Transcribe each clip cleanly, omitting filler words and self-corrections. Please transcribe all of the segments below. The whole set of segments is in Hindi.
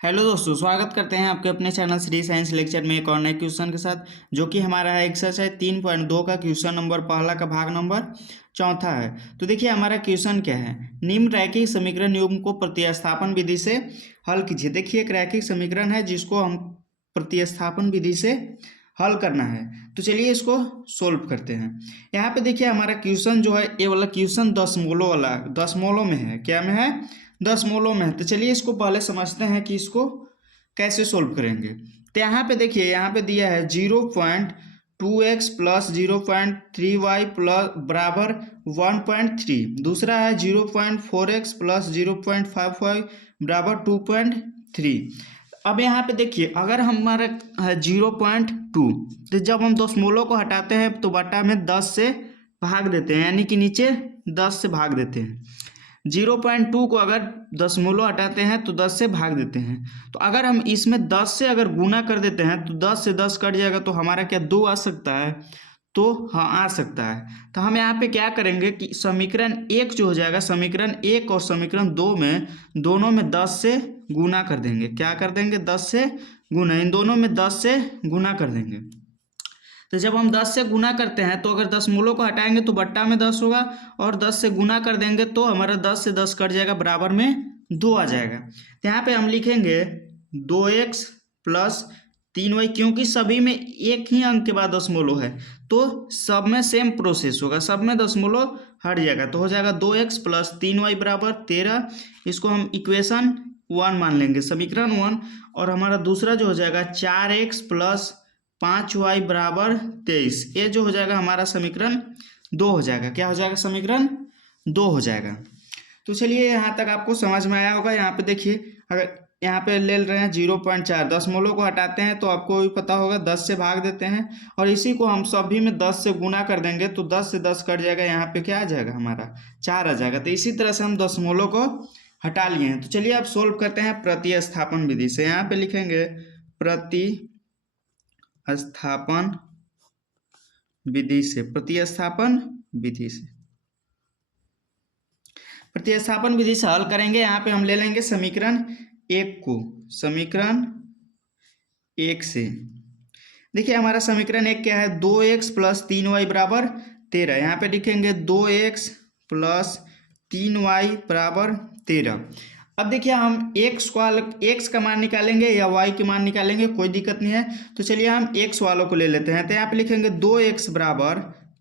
हेलो दोस्तों, स्वागत करते हैं आपके अपने चैनल श्री साइंस लेक्चर में एक और नए क्वेश्चन के साथ, जो कि हमारा है एक्सरसाइज 3.2 का क्वेश्चन नंबर पहला का भाग नंबर चौथा है। तो देखिए हमारा क्वेश्चन क्या है। निम्न रैखिक समीकरण युग्म को प्रतिस्थापन विधि से हल कीजिए। देखिए एक रैखिक समीकरण है जिसको हम प्रतिस्थापन विधि से हल करना है। तो चलिए इसको सोल्व करते हैं। यहाँ पे देखिए हमारा क्वेश्चन जो है, ये वाला क्वेश्चन दशमलव वाला, दशमलव में है। क्या में है? दशमलव में है। तो चलिए इसको पहले समझते हैं कि इसको कैसे सोल्व करेंगे। तो यहाँ पे देखिए, यहाँ पे दिया है 0.2x प्लस 0.3y प्लस बराबर 1.3। दूसरा है 0.4x प्लस 0.55 बराबर 2.3। अब यहाँ पे देखिए, अगर हमारा है 0.2, तो जब हम दशमलव को हटाते हैं तो बटा में 10 से भाग देते हैं, यानी कि नीचे 10 से भाग देते हैं। 0.2 को अगर दशमलव हटाते हैं तो 10 से भाग देते हैं। तो अगर हम इसमें 10 से अगर गुना कर देते हैं तो 10 से 10 कट जाएगा, तो हमारा क्या 2 आ सकता है? तो हाँ, आ सकता है। तो हम यहाँ पे क्या करेंगे कि समीकरण 1 जो हो जाएगा, समीकरण 1 और समीकरण 2 में दोनों में 10 से गुना कर देंगे। क्या कर देंगे? 10 से गुना, इन दोनों में 10 से गुना कर देंगे। तो जब हम 10 से गुना करते हैं तो अगर दशमलव को हटाएंगे तो बट्टा में 10 होगा, और 10 से गुना कर देंगे तो हमारा 10 से 10 कट जाएगा, बराबर में 2 आ जाएगा। तो यहाँ पे हम लिखेंगे 2x प्लस 3y, क्योंकि सभी में एक ही अंक के बाद दशमलव है तो सब में सेम प्रोसेस होगा, सब में दशमलव हट जाएगा। तो हो जाएगा 2x प्लस 3y बराबर 13। इसको हम इक्वेशन 1 मान लेंगे, समीकरण 1। और हमारा दूसरा जो हो जाएगा 4x प्लस 5y बराबर 23। ये जो हो जाएगा हमारा समीकरण 2 हो जाएगा। क्या हो जाएगा? समीकरण 2 हो जाएगा। तो चलिए यहाँ तक आपको समझ में आया होगा। यहाँ पे देखिए, अगर यहाँ पे ले रहे हैं 0.4, दशमलव को हटाते हैं तो आपको भी पता होगा 10 से भाग देते हैं, और इसी को हम सभी में 10 से गुना कर देंगे तो 10 से 10 कट जाएगा। यहाँ पे क्या आ जाएगा? हमारा 4 आ जाएगा। तो इसी तरह से हम दशमलव को हटा लिए हैं। तो चलिए अब सोल्व करते हैं प्रतिस्थापन विधि से। यहाँ पे लिखेंगे प्रतिस्थापन विधि से, प्रतिस्थापन विधि से, प्रतिस्थापन विधि से हल करेंगे। यहाँ पे हम ले लेंगे समीकरण 1 को, समीकरण 1 से। देखिए हमारा समीकरण 1 क्या है? 2x प्लस 3y बराबर 13। यहाँ पे लिखेंगे 2x प्लस 3y बराबर 13। अब देखिए हम x का मान निकालेंगे या y के मान निकालेंगे, कोई दिक्कत नहीं है। तो चलिए हम x वालों को ले लेते हैं। तो यहाँ पे लिखेंगे 2x बराबर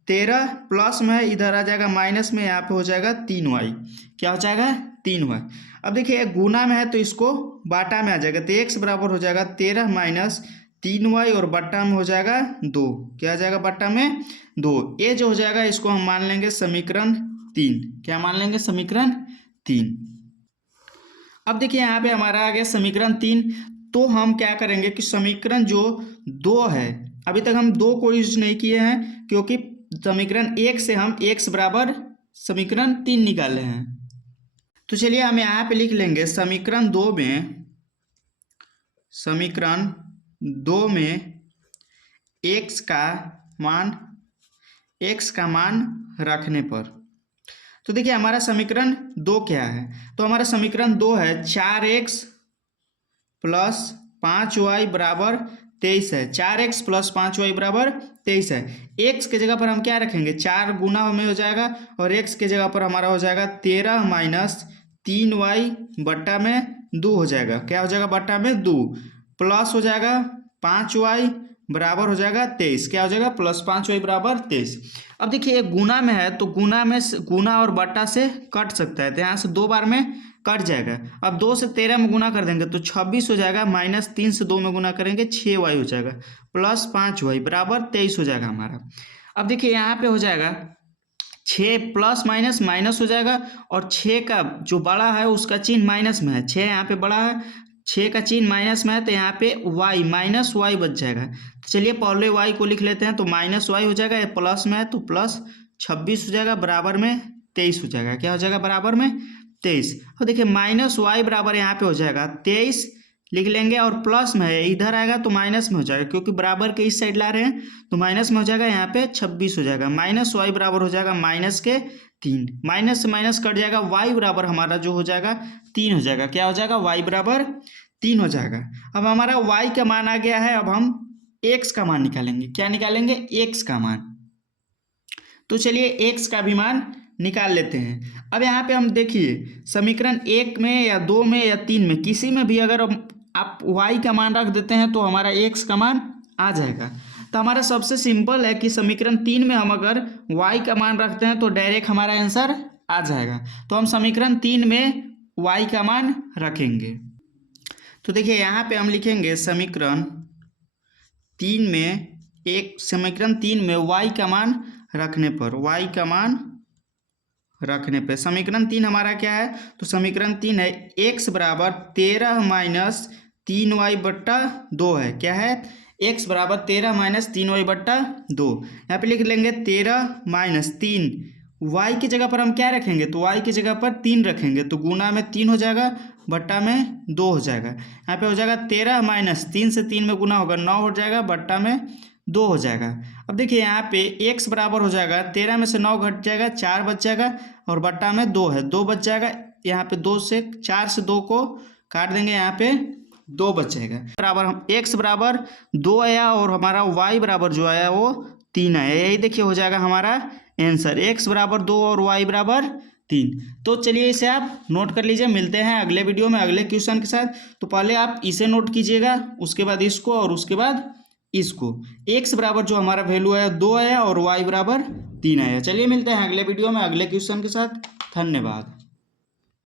13, प्लस में है इधर आ जाएगा माइनस में, यहाँ पे हो जाएगा 3y। क्या हो जाएगा? 3y। अब देखिए गुना में है तो इसको बाटा में आ जाएगा, तो x बराबर हो जाएगा 13 माइनस 3y, और बट्टा में हो जाएगा 2। क्या आ जाएगा? बट्टा में 2। ये जो हो जाएगा इसको हम मान लेंगे समीकरण 3। क्या मान लेंगे? समीकरण 3। अब देखिए यहाँ पे हमारा आ गया समीकरण 3। तो हम क्या करेंगे कि समीकरण जो 2 है, अभी तक हम 2 को यूज नहीं किए हैं, क्योंकि समीकरण 1 से हम x बराबर समीकरण 3 निकाले हैं। तो चलिए हम यहाँ पे लिख लेंगे समीकरण 2 में, समीकरण 2 में x का मान रखने पर। तो देखिए हमारा समीकरण 2 क्या है? तो हमारा समीकरण 2 है 4x प्लस 5y बराबर 23 है। 4x प्लस 5y बराबर 23 है। x के जगह पर हम क्या रखेंगे? 4 गुना में हो जाएगा, और x के जगह पर हमारा हो जाएगा 13 माइनस 3y बट्टा में 2 हो जाएगा। क्या हो जाएगा? बट्टा में 2, प्लस हो जाएगा 5y बराबर हो जाएगा 23। क्या हो जाएगा? प्लस 5y बराबर 23। अब देखिए एक गुना में है तो गुना और बट्टा से कट सकता है, तो यहाँ से 2 बार में कट जाएगा। अब 2 से 13 में गुना कर देंगे तो 26 हो जाएगा, माइनस 3 से 2 में गुना करेंगे 6y हो जाएगा, प्लस 5y बराबर 23 हो जाएगा हमारा। अब देखिए यहाँ पे हो जाएगा 6 प्लस माइनस माइनस हो जाएगा, और 6 का जो बड़ा है उसका चिन्ह माइनस में है। 6 यहाँ पे बड़ा है, 6 का चिन्ह माइनस में है, तो यहाँ पे y माइनस वाई बच जाएगा। तो चलिए पहले y को लिख लेते हैं। तो माइनस वाई हो जाएगा, ये प्लस में है तो प्लस 26 हो जाएगा, बराबर में 23 हो जाएगा। क्या हो जाएगा? बराबर में 23। और देखिए माइनस वाई बराबर यहाँ पे हो जाएगा 23 लिख लेंगे, और प्लस में है इधर आएगा तो माइनस में हो जाएगा, क्योंकि बराबर के इस साइड ला रहे हैं तो माइनस में हो जाएगा। यहाँ पे 26 हो जाएगा। माइनस वाई बराबर हो जाएगा माइनस के 3, माइनस से माइनस कट जाएगा, वाई बराबर हमारा जो हो जाएगा 3 हो जाएगा। क्या हो जाएगा? वाई बराबर 3 हो जाएगा। अब हमारा y का मान आ गया है, अब हम x का मान निकालेंगे। क्या निकालेंगे? x का मान। तो चलिए x का भी मान निकाल लेते हैं। अब यहाँ पे हम देखिए समीकरण 1 में या 2 में या 3 में किसी में भी अगर आप y का मान रख देते हैं तो हमारा x का मान आ जाएगा। तो हमारा सबसे सिंपल है कि समीकरण 3 में हम अगर y का मान रखते हैं तो डायरेक्ट हमारा आंसर आ जाएगा। तो हम समीकरण 3 में y का मान रखेंगे। तो देखिए यहाँ पे हम लिखेंगे समीकरण 3 में y का मान रखने पर, y का मान रखने पे समीकरण 3 हमारा क्या है? तो समीकरण 3 है x बराबर 13 माइनस 3y बट्टा 2 है। क्या है? x बराबर 13 माइनस 3y बट्टा 2। यहाँ पे लिख लेंगे 13 माइनस 3, y की जगह पर हम क्या रखेंगे? तो y की जगह पर 3 रखेंगे, तो गुना में 3 हो जाएगा, बट्टा में 2 हो जाएगा। यहाँ पे हो जाएगा 13 माइनस 3 से 3 में गुना होगा 9 हो जाएगा, बट्टा में 2 हो जाएगा। अब देखिए यहाँ पे x बराबर हो जाएगा 13 में से 9 घट जाएगा, 4 बच जाएगा और बट्टा में 2 है, 2 बच जाएगा। यहाँ पे 4 से 2 को काट देंगे, यहाँ पे 2 बच जाएगा। बराबर हम x बराबर 2 आया और हमारा y बराबर जो आया वो 3 आया। यही देखिए हो जाएगा हमारा आंसर, x बराबर 2 और y बराबर 3। तो चलिए इसे आप नोट कर लीजिए। मिलते हैं अगले वीडियो में अगले क्वेश्चन के साथ। तो पहले आप इसे नोट कीजिएगा, उसके बाद इसको और उसके बाद इसको। x बराबर जो हमारा वैल्यू आया 2 आया और y बराबर 3 आया। चलिए मिलते हैं अगले वीडियो में अगले क्वेश्चन के साथ। धन्यवाद।